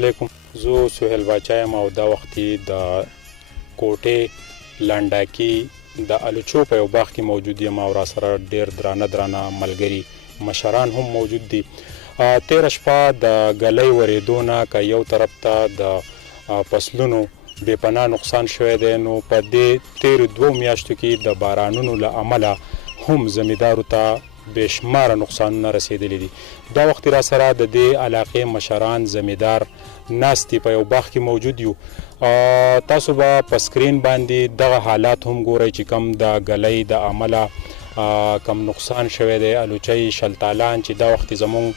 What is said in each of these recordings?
علیکم. زه سهیل باچا یم او دا وختي د کوټې لنډاکي د الوچو په یو باغ کې موجود یم او راسره ډېر درانه ملګري مشران هم موجود دي. تېره شپه د ګلۍ ورېدو نه که یو طرف ته د فصلونو بې پناه نقصان شوی دی، نو په دې تېرو 2 میاشتو کې د بارانونو له امله هم زمیندارو ته بېشماره نقصانونه رسېدلي دي. دا وخت را سره د دې علاقې مشران زمیندار ناست په یو باغ کې موجود یو. تاسو به په سکرین باندې دغه حالات هم ګورئ چې کم د ګلۍ د امله کم نقصان شوی دی. الوچۍ شلتالان چې دا وخت زمونږ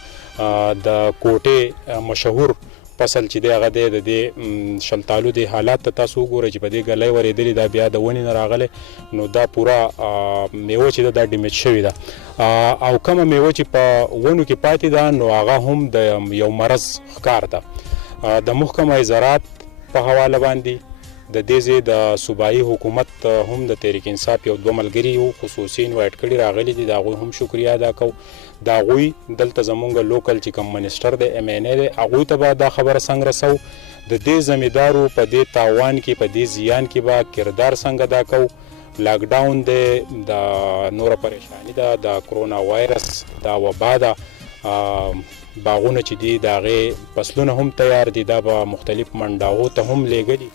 د کوټې مشهور فصل چې دی هغه دی د دې شلتالو د حالات ته تاسو وګورئ چې په دې ګلۍ ورېدلې دا بیا د ونې نه راغلی، نو دا پوره میوه چې ده دا ډیمیج شوې ده او کومه میوه چې په ونو کې پاتې ده نو هغه هم د یو مرض ښکار ده. د محکمه زراعت په حواله باندې د دې ځای د صوبایي حکومت هم د تحریک انصاف یو 2 ملګري یو خصوصي انوایټ کړي راغلي دي، د هغوی هم شکریه ادا کوو. د هغوی دلته زمونږ لوکل چې کوم منسټر دی MNA دی هغوی ته به دا خبره څنګه رسو، د دې زمیندارو په دې تاوان کې په دې زیان کې به کردار څنګه ادا کوو. لاکډاون دی، د نوره پریشاني ده، د کرونا وایرس دا وبا ده، باغونه چې دي د هغې فصلونه هم تیار دي، دا به مختلف منډاغو ته هم لیږلي.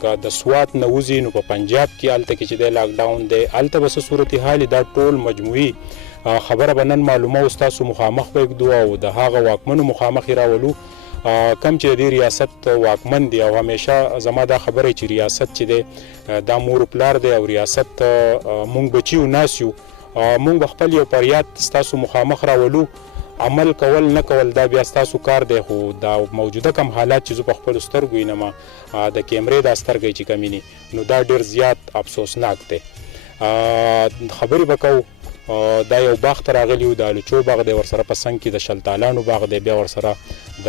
که د سوات نه وځي نو په پنجاب کې هلته کې چې دی لاکډاون دی هلته به څه صورتحال دا ټول مجموعي خبره به نن معلومه و، ستاسو مخامخ به ږدو او د هغه واکمنو مخامخ یې راولو کم چې د دې ریاست واکمن دی. او همیشه زما دا خبره چې ریاست چې دی دا مور پلار دی او ریاست مونږ بچیو ناس یو، مونږ به خپل یو فریاد ستاسو مخامخ راولو. عمل کول نه کول دا بیا ستاسو کار دی، خو دا موجوده کم حالات چې زه په خپلو سترګو وینم د کیمرې دا سترګې چې کمینی نو دا ډېر زیات افسوسناک دی. خبرې به کوو. دا یو باغ ته راغلی و، د الوچو باغ دی، ورسره په څنګ کې د شلتالانو باغ دی، بیا ورسره د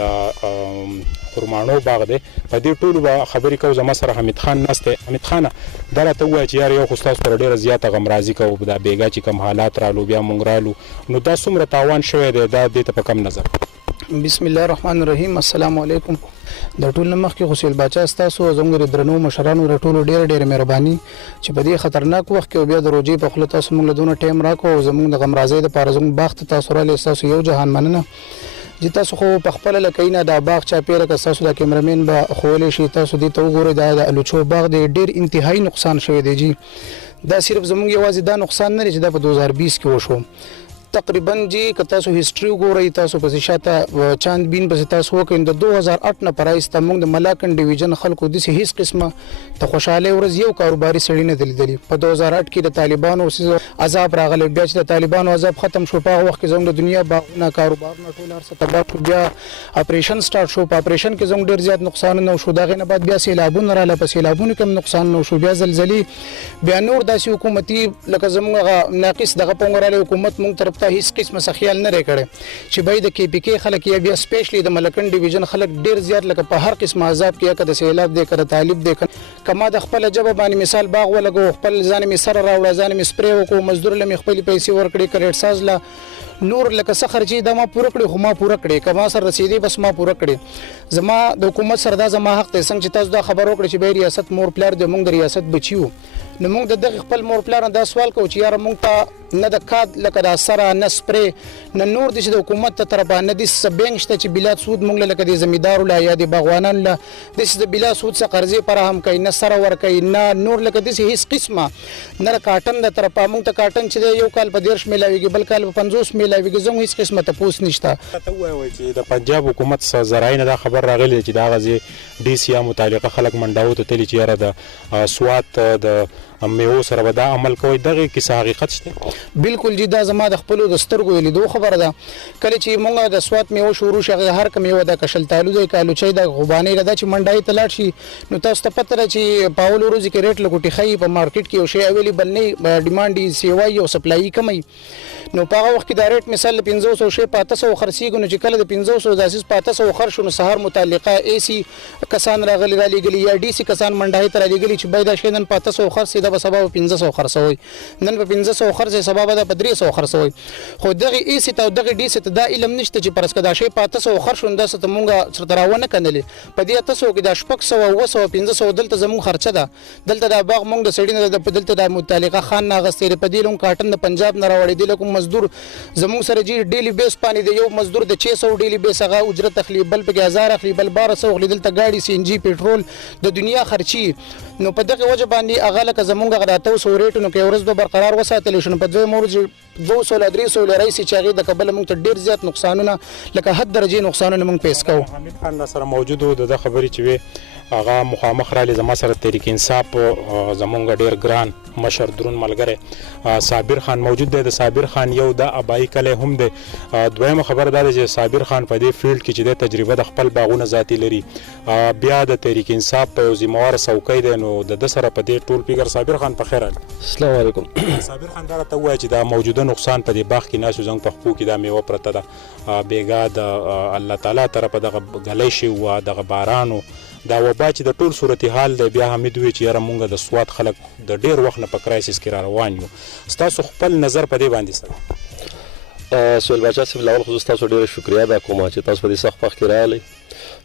خرمانو باغ دی. په دې ټولو به خبرې کوو. زما سره حمید خان ناست دی. حمید خانه دا راته ووایه چې یار یو خو ستاسو سره ډېره زیاته غمرازي کوو، دا بېګا چې کوم حالات رالو بیا مونږ رالو، نو دا څومره تاوان شوی دی دا دې ته په کم نظر؟ بسم الله الرحمن الرحیم. السلام علیکم. د ټول نه مخکې سهیل باچا ستاسو زموږ د درنو مشرانو د ټولو ډېره مهرباني چې په دې خطرناک وخت کې بیا د روژې په خوله تاسو موږ له دونه ټایم راکړو او زموږ د غمرازۍ دپاره زموږ باغ ته تاسو راغلئ. ستاسو یو جهان مننه چې تاسو خو په خپله لکۍ نه دا باغ چاپېره که ستاسو دا کیمرامین به ښوولی شي تاسو دې ته وګورئ. دا د الوچو باغ دی، ډېر انتهایي نقصان شوی دی جي. دا صرف زموږ یوازې دا نقصان نه دی چې دا په 2020 کې وشو. تقریبا جی که تاسو هیستوري وګورئ تاسو پسې شاته چاندبین پسې تاسو وکړئ د 2008 نه پرایسته موږ د ملاکنډ ډیویژن خلکو داسې هیڅ قسمه د خوشحالۍ ورځ یو کاروباري سړي نه دی لیدلي. په 2008 کې د طالبانو عذاب راغلی، بیا چې د طالبانو عذاب ختم شو په هغه وخت کې زموږ د دنیا باغونه کاروبارونه ټول هر څه تباه کړو. بیا اپریشن سټارټ شو، په اپریشن کې زموږ ډېر زیات نقصانونه وشو. د هغې نه بعد بیا سیلابونه راغله، په سیلابونو کې هم نقصانونه وشو، بیا زلزلې، بیا نور داسې حکومتي لکه زموږ ناقص دغه پونګ راغلی حکومت موږ طرف ته هیڅ قسمه خیال نه کړی چې باید د KPK خلک یا بیا سپیشلی د ملکنډ ډیویژن خلک ډیر زیات لکه په هر قسم عذاب کې کده سیلاب دی کده طالب دی کما د خپل جبه باندې مثال باغ ولګو خپل ځان می سره راوړ ځان می سپری وکړو مزدور لمه خپل پیسې ورکړي کریډ ساز لا نور لکه څه خرچي د ما پوره کړی خو ما پوره کړی کما سره رسیدي بس ما پوره کړی. زما د حکومت سره دا زما حق دی څنګه چې تاسو دا خبر وکړي چې به ریاست مور پلار د موږ د ریاست بچیو نو موږ د خپل مور پلار دا سوال کوو چې یار موږ ته نه د کاد لکه د سره نه سپری نه نور د حکومت ته طرفه نه د سبنګ شته چې بلا سود موږ لکه د زمیندارو لا یا د باغوانان لا د بلا سود څخه قرضې پر هم کوي نه سره ور کوي نه نور لکه د هیڅ قسمه نه کاټن د طرفه موږ ته کاټن چې یو کال په 10 میلاویږي بل کال په 50 میلاویږي زموږ هیڅ قسمه ته پوس نشته. ته وایي چې د پنجاب حکومت سره زراینه دا خبر راغلی چې دا غزي DC متعلقه خلک منډاو ته تلی چې یاره د سوات د میو سره به دا عمل کوي دغه کیسه حقیقت شته؟ بالکل جی دا زما د خپل د سترګو لیدو خبره ده کله چې مونږ د سوات میو شروع شغه هر کوم یو د کشل تعالو د کالوچي د غوبانی ردا چې منډای تلاټ شي نو تاسو ته پته چې پاول روز کې ریټ لګوټي خي په مارکیټ کې یو شی اویلیبل نه ډیماند سیوای او سپلای کمی نو په هغه وخت کې د ریټ مثال 500 شی 500 خرسيګو نو چې کله د 500 د اساس 500 خرشو نو سهار متعلقه AC کسان راغلي را لګلي یا DC کسان منډای تر لګلي چې باید شینن 500 خرسي دا به سبا 1500 خرڅوي نن په 1500 خرڅ سبا به په 300 خرڅوي خو دغه ای سی ته دغه ډی سی ته دا علم نشته چې پرسکه دا شی په 300 خرڅون د ست مونږه سره راونه کنلې په دې 300 کې دا 600 1500 دلته زمون خرچه ده دلته دا باغ مونږ د سړی نه د دلته د متعلقه خان ناغستې په دې لون کاټن د پنجاب نه راوړې دي کوم مزدور زمون سره جی ډیلی بیس پانی دی یو مزدور د 600 ډیلی بیس هغه اجرت تخلی بل په 1000 اخلي بل 1200 اخلي دلته گاډي سی ان جی پټرول د دنیا خرچي نو په دغه وجه باندې هغه لکه زمونږ غراته سو ریټونو کې ورځ به برقرار وساتل شي په دوی مورج 200 ل 300 لري چې هغه د قبل مونږ ته ډیر زیات نقصانونه لکه حد درجه نقصانونه مونږ پیښ کوو حمید خان سره موجود و د خبرې چې وي هغه مخامخ را لزما سره تحریک انصاف زمونږ ډیر ګران مشر درون ملګری صابر خان موجود دی د صابر خان یو د ابای کله هم دی دویمه خبر دا چې صابر خان په دې فیلډ کې چې د تجربه د خپل باغونه ذاتی لري بیا د تحریک انصاف په ذمہوار څوکۍ دی نو د سره په دې ټول پیګر صابر خان په خیر السلام علیکم صابر خان دا ته وایي چې دا موجوده نقصان په دې باغ کې ناسو زنګ په خپو کې دا میوه پرته ده بیګا د الله تعالی طرفه دغه غلې شي او دغه بارانو دا وبا چې د ټول صورتحال دی بیا حمید وی چې یاره مونږ د سواد خلک د ډیر وخت نه په کرایسس کې را روان یو ستاسو خپل نظر په دې باندې سره سویل باچا صاحب لاول خو تاسو ډیر شکریا ادا کوم چې تاسو په دې سخت وخت کې راغلی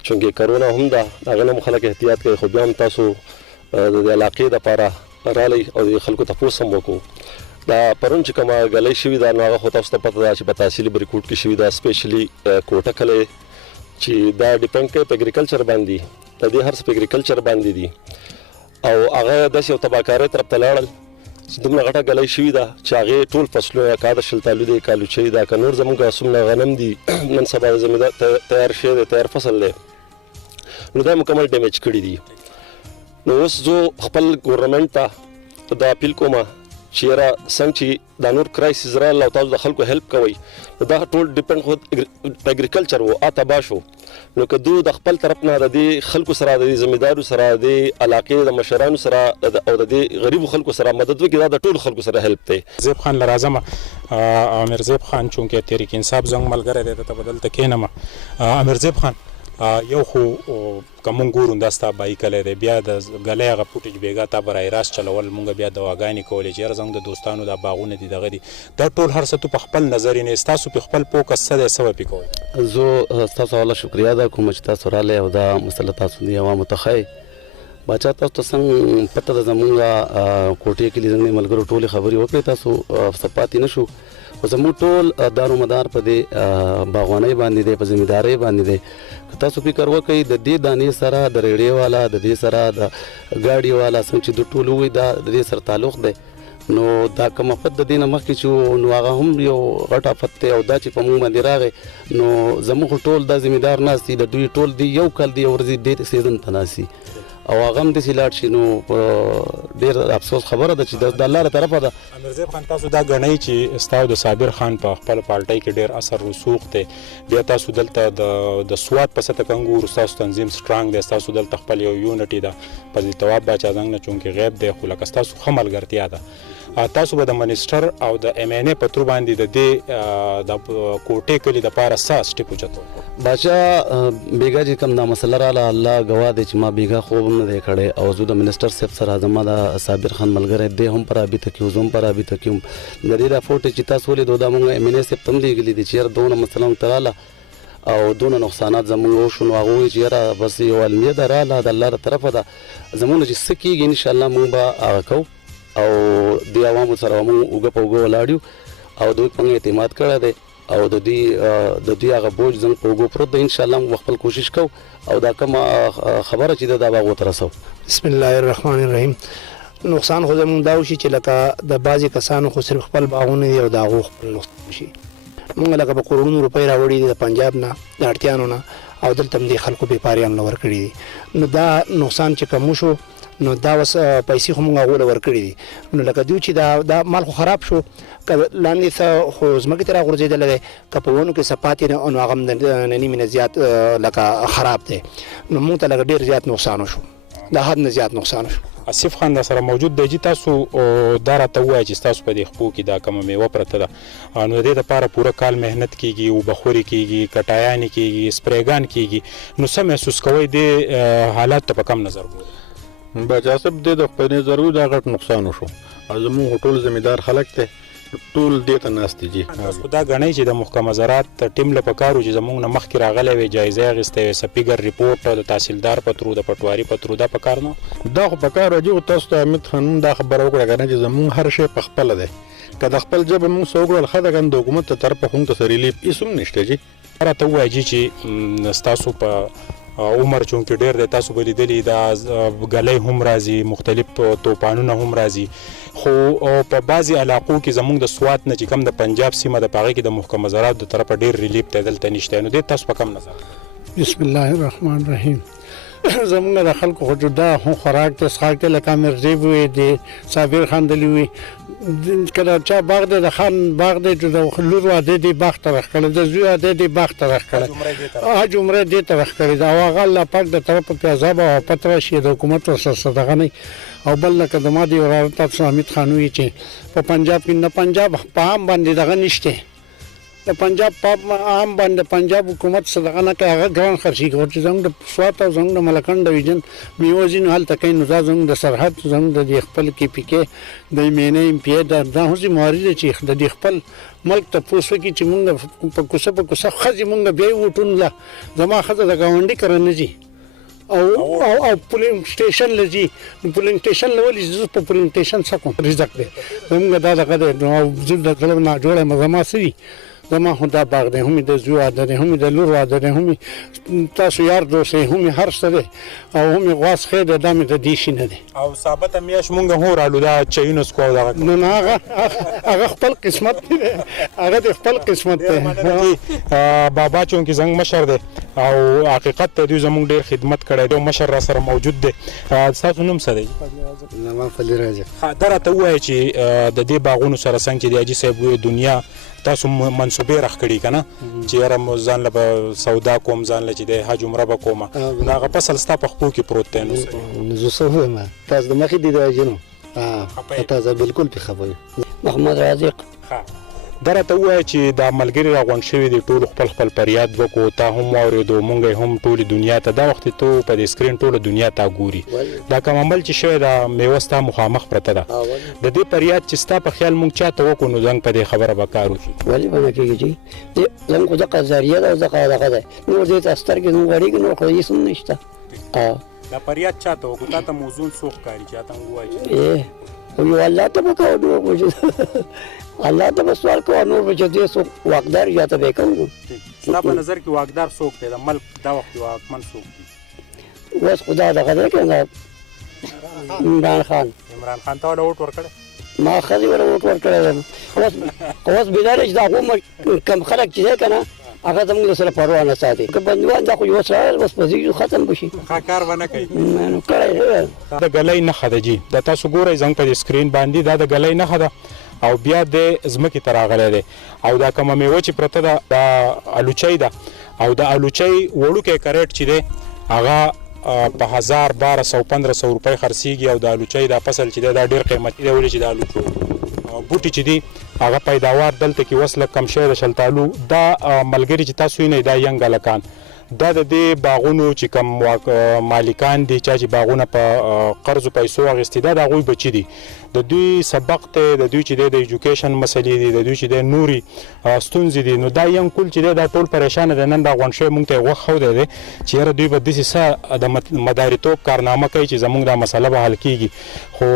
چونکې کرونا هم دا هغه نه خلک احتیاط کوي خو بیا هم تاسو د علاقې لپاره راغلی او د خلکو تاسو هم وکړو دا پرون چې کومه غلې شوې دا نو هغه خو تاسو ته پته ده چې په تحصیلي بریکوټ کې شوې دا سپیشلی کوټه کله چې دا ډیپند کوي په اګریکلچر باندې د دې هر څه په اګریکلچر باندې دي او هغه داسې یو تباکارۍ طرف ته لاړل چې دومره غټه غلۍ شوې ده چې هغې ټول فصلونه کا د شلتالو دی کالوچۍ ده که نور زموږ څومره غنم دي نن سبا زمیندار تیار شوی دی تیار فصل دی نو دا مکمل ډیمیج کړي دي نو اوس زه خپل ګورنمنټ ته دا اپیل کوم چې یاره څنګه چې دا نور کرایسس راغله او تاسو د خلکو هیلپ کوئ نو دا ټول ډیپند خو په اګریکلچر و تباه شو نو که دوی د خپل طرف نه د دې خلکو سره د زمیندارو سره د علاقې د مشرانو سره او د غریبو خلکو سره مدد وکړي دا د ټول خلکو سره هیلپ دی زیب خان لرازم امیر زیب خان چونکه تحریک انصاف زنګ ملګری دی ته بدلته کینم امیر زیب خان یو خو کوم ګورون داستا بای کله دی بیا د غلې هغه پټیج بیګا تا برای راس چلول مونږ بیا دواګانی کولې چې زنګ د دوستانو د باغونه دي دغه دي دا ټول هر څه په خپل نظر نه تاسو په خپل پوکس سره سبب کوي زه تاسو الله شکریا ادا کوم چې تاسو رااله او دا مسله تاسو دی عوامو ته خای بچا تاسو څنګه پته د زمونږه کوټې کې لږه ملګرو ټولې خبري وکړې تاسو صفاتي نشو او زموږ ټول دارو مدار په دې باغوانۍ باندې دی په ذمہدارۍ باندې دی تاسو فکر وکړئ د دې دانې سره د ریډیو والا د دې سره د ګاډي والا څنګه چې د ټولو وي دا د دې سره تعلق دی نو دا کوم افت د دینه مخکې چې نو هغه هم یو غټ افت دی او دا چې په موږ باندې راغی نو زموږ ټول د ذمہدار ناس دي د دوی ټول دی یو کال دی ورځي د سیزن تناسي او هغه هم د سیلاټ شي نو ډیر افسوس خبره ده چې د الله تر طرفه ده امیر زیب خان تاسو دا غنئ چې استاو د صابر خان په خپل پالټۍ کې ډیر اثر رسوخ دی بیا تاسو دلته د سواد په سته کنګور تاسو تنظیم سترانګ دی تاسو دلته خپل یو یونټی ده په دې تواب باچا څنګه نه چونکه غیب دی خو لکه تاسو خملګرتیا ده تاسو به د منیسټر او د ایم ان ای په تر باندې د دې د کوټې کلی د پاره ساس ټیپو چتو باچا بیګا چې کوم دا مسله رااله الله گواه دی چې ما بیګا خوب نه دی کړی او زه د منیسټر صاحب سره زما د صابر خان ملګری دی هم پر ابي تکیو زوم پر ابي تکیو د دې را فوټ چې تاسو ولې دوه مونږ ایم ان ای صاحب تم لګلی دي چې دونه مسله تراله او دونه نقصانات زموږ وشو نو هغه چې یاره بس یو علمي ده رااله د الله تر طرفه ده زموږ چې سکیږي ان شاء الله مونږ به هغه کوو او د عوامو سره مونږ وګ په وګ ولاړیو او دوی په اعتماد کړی دی او د دې هغه بوج زنګ په وګ پروت دی ان شاء الله موږ خپل کوشش کوو او دا کوم خبره چې دا باغ ته رسو بسم الله الرحمن الرحیم نقصان خو زموږ دا وشي چې لکه د بعضې کسانو خو صرف خپل باغونه دي او د هغو خپل نقصان شي مونږ لکه په کروڑونو روپۍ راوړي دي د پنجاب نه د اړتیانو نه او دلته هم دې خلکو بېپاریان له ورکړي دي نو دا نقصان چې کم وشو نو دا اوس پیسې خو موږ هغو له ورکړي دي نو لکه دوی چې دا مال خو خراب شو که لاندې څه خو ځمکې ته راغورځېدلی دی که په ونو کې څه پاتې نه نو هغه هم د نیمې نه زیات لکه خراب دی نو موږ ته لکه ډېر زیات نقصان وشو د حد نه زیات نقصان وشو آصف خان سره موجود دی چې تاسو دا راته ووایئ چې ستاسو په دې خپو کې دا کومه میوه پرته ده نو د دې دپاره پوره کال محنت کیږي اوبخوري کیږي کټایانې کیږي سپریګان کیږي نو څه محسوس کوئ دې حالات ته په کم نظر ګورئ بچا صاحب د خپل ضرور دا غټ نقصان وشو زموږ ټول زمیدار خلک ته ټول دې ته ناستي جی خدا غنی چې د محکمه زراعت ټیم له پکارو چې زموږ نه مخکې راغلی وي جایزه اخیستې سپیګر ریپورت د تحصیلدار پترو د پټواري پترو دا پکار نه دا خو پکار راځي تاسو ته امید خانم دا خبره وکړه کنه چې زموږ هر شی په خپل ده کله خپل جب موږ سوګل خدای د حکومت ته طرف هم تسریلی اسم نشته جی راته وایي چې تاسو په عمر چون کې ډېر د تاسو بلیدلې د غلې هم راځي مختلف توپانونه هم راځي خو په بعضي علاقو کې زموږ د سوات نه چې کم د پنجاب سیمه د پاغه کې د محکمه زراعت د طرفه ډېر ریلیف ته دلته نشته نو د تاسو په کم نظر بسم الله الرحمن الرحیم زموږ د خلکو خو جدا هم خوراک ته اسخاق ته لکه مرزي وي د صابر خان دلی وي کله چا باغ د خان باغ د لور واده دی باغ ته راخړل د زوی واده دی باغ ته راخړل عمره دی ته راخړل دا واغه الله پاک د طرف په عذاب او پتر شي د حکومت سره صدقه نه او بل لکه د مادي ورارت تاسو حمید خانوي چې په پنجاب کې نه پنجاب په عام باندې دغه نشته د پنجاب په عام باندې پنجاب حکومت صدقه نه کوي هغه ګران خرچي کوي چې زموږ د سوات او زموږ د ملکن ډیویژن میوزین حال تکای نو زموږ د سرحد زموږ د خپل کې پی کې د مینه ام پی د هوسي ماري چې د خپل ملک ته پوسو کې چې مونږ په کوڅه خځې مونږ به وټون لا زما خځه د گاونډي کرنه جی او پولینګ سټیشن لږی پولینګ سټیشن لولې زو په پولینګ سټیشن څخه رزق دی موږ دا دغه نو زړه د طلب نه جوړه مزما سي زما خدا باغ دی هم د زو عادت هم د لور عادت هم تاسو یار دوسه هم هر څه او هم غواس خیر د دامه د دیش نه دی او ثابت میاش مونږ هو رالو دا چینوس کو دا نو هغه خپل قسمت دی هغه د خپل قسمت دی بابا چون کې زنګ مشر دی او حقیقت ته دوی زموږ ډیر خدمت کړی دی مشر را سره موجود دی تاسو نوم څه دی نوم فضل راځي درته وایي چې د دې باغونو سره څنګه چې د اجي صاحب دنیا تاسو منسوبې راخړی کنه چې را ځان له سودا کوم ځان له چې د حج عمره به کومه هغه فصل ستا په خپل کې پروت دی نو زه څه ما تاسو د مخې دی راځنو تاسو بالکل په خبره محمد رازق درته وایي چې دا ملګری راغون شوی دی ټول خپل فریاد وکړو تا هم واورېدو مونږ هم ټول دنیا ته دا وخت ته په دې سکرین ټول دنیا ته ګوري دا کوم عمل چې شوی دا میوستا مخامخ پرته ده د دې فریاد چې ستا په خیال مونږ چاته وکړو نو زنګ په دې خبره وکارو شي ولی باندې کېږي چې زموږ خو د قزاریه ده او دغه ده نو دې تاستر کې نو غړي نو خو یې سم نشته دا فریاد چاته وکړو تا ته موضوع سوخ کاری چاته وایي او یو الله ته وکاو نو الله ته سوال کوه نور به دې سو واقدار یا ته وکاو ستا په نظر کې واقدار څوک دی د ملک دا وخت واکمن څوک دی اوس خدا دغه ده کنه عمران خان ته ولا ووټ ورکړی ما خځې ولا ووټ ورکړی اوس بیدار چې دا عمر کم خلک چې دی کنه هغه زموږ سره پروا نه ساتي که بندوان دا خو یو سره بس پزیږي ختم بشي کار ونه کوي نو کړی د غلې نه خده جی د تاسو ګورئ زنګ په سکرین باندې دا د غلې نه خده او بیا د زمکه تراغله ده او دا کومه میوه چې پرته ده د الوچۍ ده او د الوچۍ وړوکې کریټ چې ده هغه په 1000 1200 1500 روپۍ خرڅيږي او د الوچۍ دا فصل چې ده دا ډیر قیمتي دی ولې چې د الوچو بوټي چې دی هغه پیداوار دلته کې وصله کم شوی د شلتالو دا ملګری چې تاسو نه دا ینګ لکان دا د دې باغونو چې کم مالکان دي چې باغونه په قرض پیسو اغستې دا غوي بچی دي د دوی سبق ته د دوی چې د ایجوکیشن مسلې دي د دوی چې د نوري ستونزې دي نو دا یم کول چې دا ټول پریشان دي نن دا غونښه مونږ ته وخت دی چې را دوی به د سیسه د مداریتوب کارنامه کوي چې زمونږ دا مسله به حل کیږي خو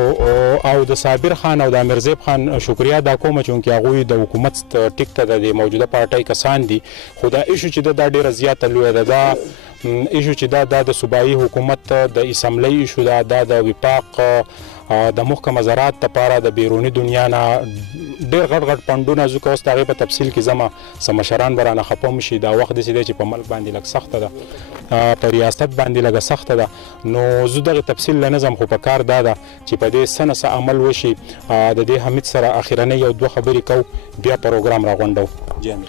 او د صابر خان او د امرزیب خان شکریا دا کوم چې هغه د حکومت ټیک ته د موجوده پارټای کسان دي خو دا ایشو چې دا ډیره زیاته لوی ده دا ایشو چې دا د صوبایي حکومت د اسمبلی ایشو دا د وفاق د محکمه زراعت لپاره د بیرونی دنیا نه ډېر غټ پندونه زکه اوس هغه په تفصیل کې زما سمشران برانه خپم شي دا وخت دې چې په ملک باندې لګ سخت ده په ریاست باندې لګ سخت ده نو زه دغه تفصیل لنظم خو په کار ده چې په دې سنه عمل وشي د دې حمید سره اخیرنه یو دوه خبرې کو بیا پروګرام راغونډو جامي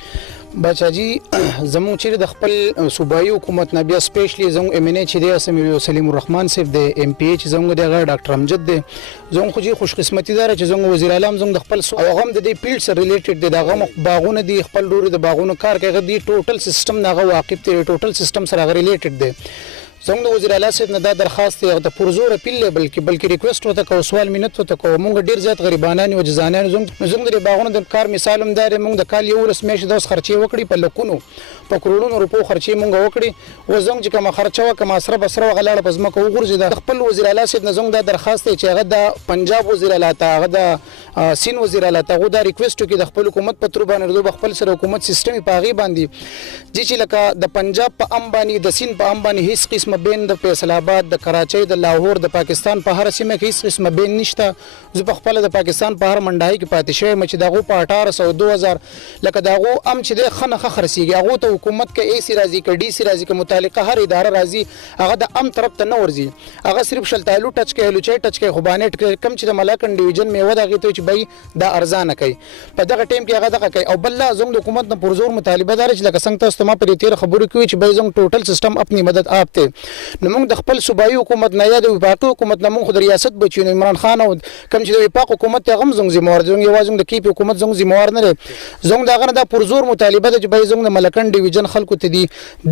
بچاجي زموږ چې د خپل صوبایي حکومت نه بیا سپیشلی زموږ ام ان ای چې د سمیر سلیم الرحمن صاحب د ام پی ایچ زموږ د ډاکټر امجد د زموږ خو خوش قسمتي دار چې زموږ وزیر اعظم زموږ د خپل او هم د دې فیلډ سره ریلیټډ دي دغه باغونه دي خپل ډوري د باغونو کار کوي د ټوټل سیستم نه واقف دي ټوټل سیستم سره ریلیټډ دي زموږ د وزیر اعلی صاحب نه دا درخواست دی د پرزور اپیل بلکې ریکوست وته کو سوال مینت وته کو مونږ ډیر زیات غریبانان او جزانان زموږ د باغونو د کار مثال هم دی مونږ د کال یو رسمیش د خرچې وکړي په لکونو په کروڑونو روپو خرچې مونږ وکړي و زموږ چې کوم خرچه وکم اسره بسره غلاړه پزما کو وګرځي د خپل وزیر اعلی صاحب نه زموږ د درخواست دی چې هغه د پنجاب وزیر اعلی ته هغه د سین وزیر اعلی ته غو دا ریکوست کوي د خپل حکومت په تر باندې د خپل سره حکومت سیستم په غي باندې چې لکه د پنجاب په ام باندې د سین په ام باندې هیڅ قسمه بین د فیصل آباد د کراچۍ د لاهور د پاکستان په هر سیمه کې هیڅ قسمه بین نشته زه په خپل د پاکستان په هر منډای کې پاتې شوی مچ دغه په 1800 2000 لکه دغه ام چې د خنخه خرسيږي هغه ته حکومت کې ای سی راځي کې ډي سي راځي کې متعلقه هر اداره راځي هغه د ام طرف ته نه ورځي هغه صرف شلتالو ټچ کې لوچي ټچ کې خوبانه کم چې د ملاکن ډیویژن میوه دغه ته چې بای دا ارزانه کوي په دغه ټیم کې هغه دغه کوي او بل زموږ د حکومت نه پرزور مطالبه دار چې لکه څنګه تاسو ما په تیر خبرو کوي چې بای زموږ ټوټل سیستم خپل مدد آپته نو موږ د خپل صوبایي حکومت نه یا د وفاقي حکومت نه موږ د ریاست بچو عمران خان او کم چې د وفاق حکومت ته غم زنګ زموار زنګ یوازې د کیپ حکومت زنګ زموار نه زنګ دغه د پرزور مطالبه د بای زنګ د ملکن ډیویژن خلکو ته دي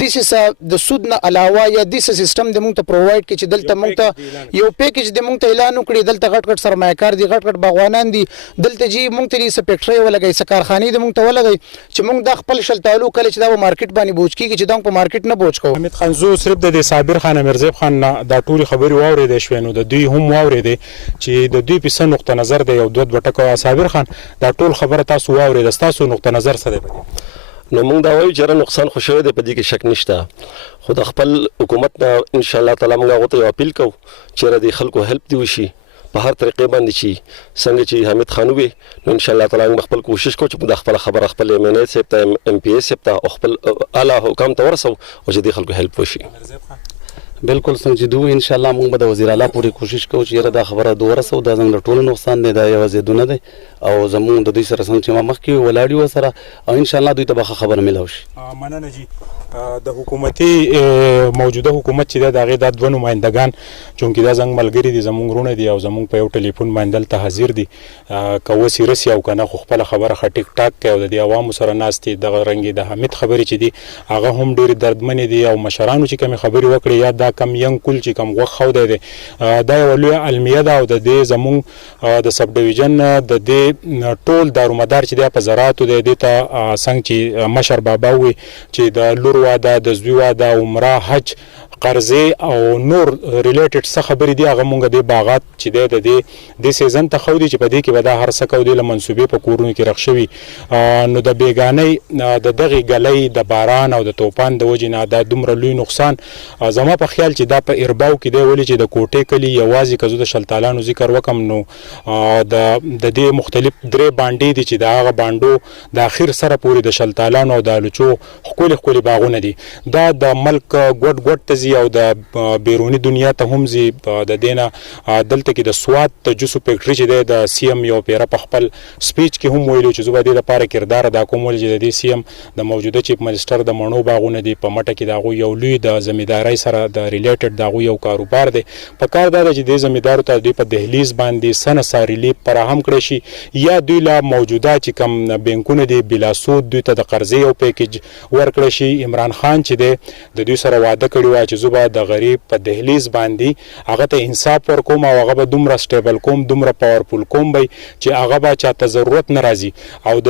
د سیسه د سود نه علاوه یا د سیستم د موږ ته پرووایډ کړي چې دلته موږ ته یو پیکیج د موږ ته اعلان وکړي دلته غټ سرمایه‌کار دي غټ باغوانان دي دلته جی موږ ته ریس فیکټری ولګي سکارخانه د موږ ته ولګي چې موږ د خپل شلتالو کله چې دا مارکیټ باندې بوج کیږي چې دا په مارکیټ نه بوج کو حمید خان زو صرف د صابر خان مرزیب خان دا ټول خبري واورېدې شوې نو د دوی هم واورېدې چې د دوی په نقطه نظر دی یو دوه وټکو صابر خان دا ټول خبره تاسو واورېد تاسو نقطه نظر سره دی نو موږ دا وایو چې نقصان خو شوی دی په دې کې شک نشته خو د خپل حکومت نه ان شاء الله تعالی موږ غوته اپیل کوو چې د خلکو هیلپ دی وشي په هر طریقې باندې شي څنګه چې حمید خان وي نو ان شاء الله تعالی موږ خپل کوشش کوو چې د خپل خبره خپل امنه سپ ته ام پی اس سپ ته خپل اعلی حکام ته ورسو او چې د خلکو هیلپ وشي بالکل څنګه چې دوی ان شاء الله موږ به د وزیر اعلی پوری کوشش کوو چې دا خبره دوه رسو دا زموږ ټول نقصان دی دا یوازې دونه دی او زموږ د دوی سره څنګه چې مخ کې ولاړی و سره او ان شاء الله دوی ته به خبر ملو شي مننه جی د حکومتي موجوده حکومت چې د هغه د دوه نمائندگان چونکی دا زنګ ملګری دي زموږ رونه دي او زموږ په یو ټلیفون باندې ته حاضر دي کوسی رسی او کنه خپل خبره خټیک ټاک کوي او د عوامو سره ناستي د رنګي د حمید خبرې چې دي هغه هم ډیر دردمن دي او مشرانو چې کوم خبري وکړي یا دا کم ینګ کول چې کم وخت خو دی دا یو لوی علمیه ده او د دې زموږ د سب ډیویژن د دې ټول دارومدار چې د په زراعتو د دې ته څنګه چې مشر بابا وي چې د لور واده د زوی واده عمره حج قرضې او نور ریلیټډ څه خبرې دي هغه مونږ د باغات چې د سیزن ته خو دي چې په دې کې به دا هر څه کو دي له منسوبې په کورونو کې رخ شوي نو د بیګانۍ د دغه غلې د باران او د طوفان د وجې نه دا دومره لوی نقصان زما په خیال چې دا په ارباو کې دی ولې چې د کوټې کلی یوازې کزو د شلتالانو ذکر وکم نو د دې مختلف درې باندې دي چې دا هغه باندو د اخر سره پوری د شلتالانو او د الوچو خپل باغونه دي دا د ملک ګډ او د بیرونی دنیا ته هم زی د دینه دلته کې د سواد ته جوسو فیکټری چې د سی ام یو پیره په خپل سپیچ کې هم ویلو چې زوبا د لپاره کردار ادا کوم چې د سی ام د موجوده چیف منسٹر د مڼو باغونه دي په مټه کې دا یو لوی د زمیندارۍ سره د ریلیټډ دا یو کاروبار دی په کار دا چې د زمیندارو ته د په دهلیز باندې سن ساریلی فراهم کړی شي یا دوی لا موجوده چې کم بانکونه دي بلا سود دوی ته د قرضې یو پیکیج ورکړی شي عمران خان چې د دوی سره وعده کړی و زوبا د غریب په دهلیز باندې هغه ته انصاف ورکوم او هغه به دومره سټیبل کوم دومره پاورفول کوم به چې هغه به چاته ضرورت نه راځي او د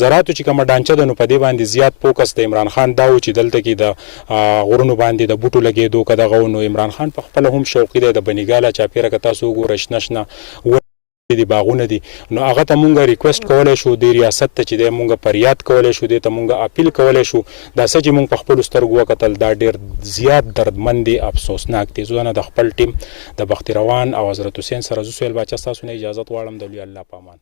زراعتو چې کوم ډانچه د نو په دې باندې زیات فوکس د عمران خان دا و چې دلته کې د غرونو باندې د بوټو لګېدو کده غو عمران خان په خپل هم شوقي دی د بنګاله چاپیره ک تاسو ګورشنشنه دي باغونه دي نو هغه ته مونږه ریکوست کولای شو د ریاست ته چې د مونږه فریاد کولای شو د ته مونږه اپیل کولای شو دا څه چې مونږ په خپل سترګو وکتل دا ډیر زیات دردمن دي افسوسناک دي زونه د خپل ټیم د بختي روان او حضرت حسین سره زو سویل بچا تاسو نه اجازه غواړم د الله پامان